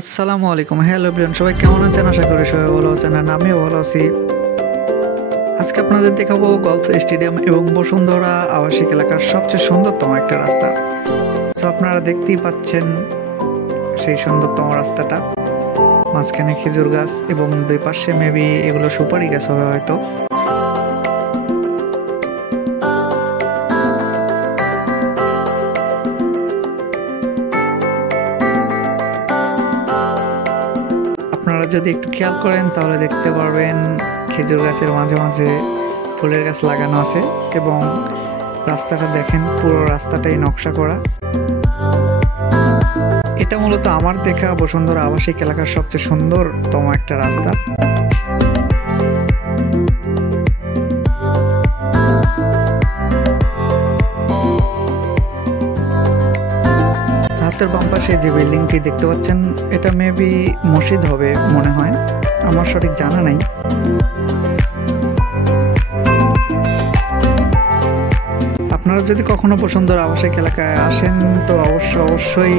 আসসালামু আলাইকুম। Hello everyone, সবাই কেমন আছেন? আশা করি সবাই ভালো আছেন আর আমিও ভালো আছি। আজকে আপনাদের দেখাবো গলফ স্টেডিয়াম এবং বসুন্ধরা আবাসিক এলাকার সবচেয়ে সুন্দরতম একটা রাস্তা। তো আপনারা দেখতেই পাচ্ছেন সেই সুন্দরতম রাস্তাটা, মাঝখানে খেজুর গাছ এবং দুই পাশে মেবি এগুলো সুপারি গাছ হবে হয়তো। আপনারা যদি একটু খেয়াল করেন তাহলে দেখতে পারবেন খেজুর গাছের মাঝে মাঝে ফুলের গাছ লাগানো আছে এবং রাস্তাটা দেখেন, পুরো রাস্তাটাই নকশা করা। এটা মূলত আমার দেখা বসুন্ধরা আবাসিক এলাকার সবচেয়ে সুন্দরতম একটা রাস্তা। হাতের বাম পাশে যে বিল্ডিংটি দেখতে পাচ্ছেন এটা মেবি মসজিদ হবে মনে হয়, আমার সঠিক জানা নাই। আপনারা যদি কখনো বসুন্ধরা আবাসিক এলাকায় আসেন তো অবশ্যই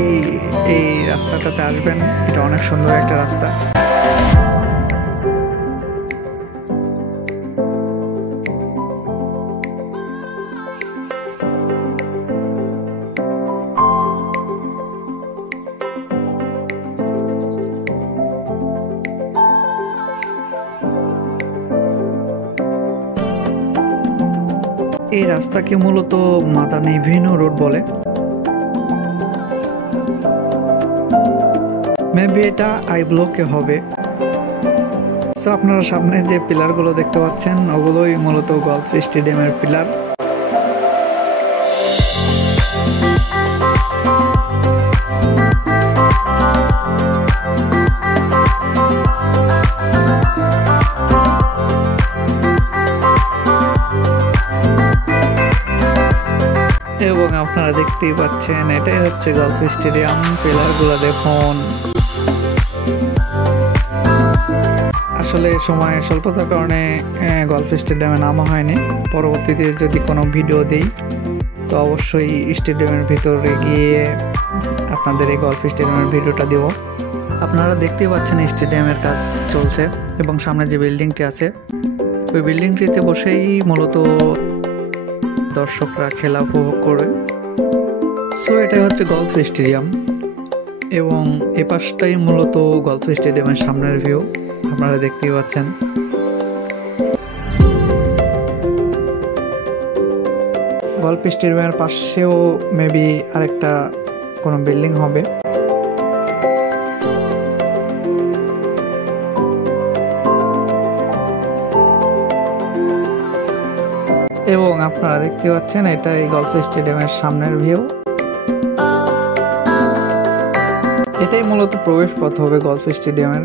এই রাস্তাটাতে আসবেন, এটা অনেক সুন্দর একটা রাস্তা। এই রাস্তাকে মূলত মাদানী ভিনু রোড বলে। মেবি এটা আই ব্লকে হবে। তো আপনারা সামনে যে পিলারগুলো দেখতে পাচ্ছেন ওগুলোই মূলত গলফ স্টেডিয়ামের পিলার। এবং আপনারা দেখতেই পাচ্ছেন এটাই হচ্ছে গলফ স্টেডিয়াম। পিলারগুলো দেখুন। আসলে সময় স্বল্পতার কারণে গলফ স্টেডিয়ামে নামা হয়নি। পরবর্তীতে যদি কোনো ভিডিও দিই তো অবশ্যই স্টেডিয়ামের ভিতরে গিয়ে আপনাদের এই গলফ স্টেডিয়ামের ভিডিওটা দেব। আপনারা দেখতেই পাচ্ছেন স্টেডিয়ামের কাজ চলছে এবং সামনে যে বিল্ডিংটি আছে ওই বিল্ডিংটিতে বসেই মূলত দর্শকরা খেলা উপভোগ করবে। সো এটাই হচ্ছে গলফ স্টেডিয়াম এবং এ পাশটাই মূলত গলফ স্টেডিয়ামের সামনের ভিউ, আপনারা দেখতেই পাচ্ছেন। গলফ স্টেডিয়ামের পাশেও মেবি আরেকটা কোনো বিল্ডিং হবে। এবং আপনারা দেখতে পাচ্ছেন এটা এই গলফ স্টেডিয়ামের সামনের ভিউ। এটাই মূলত প্রবেশ পথ হবে গলফ স্টেডিয়ামের।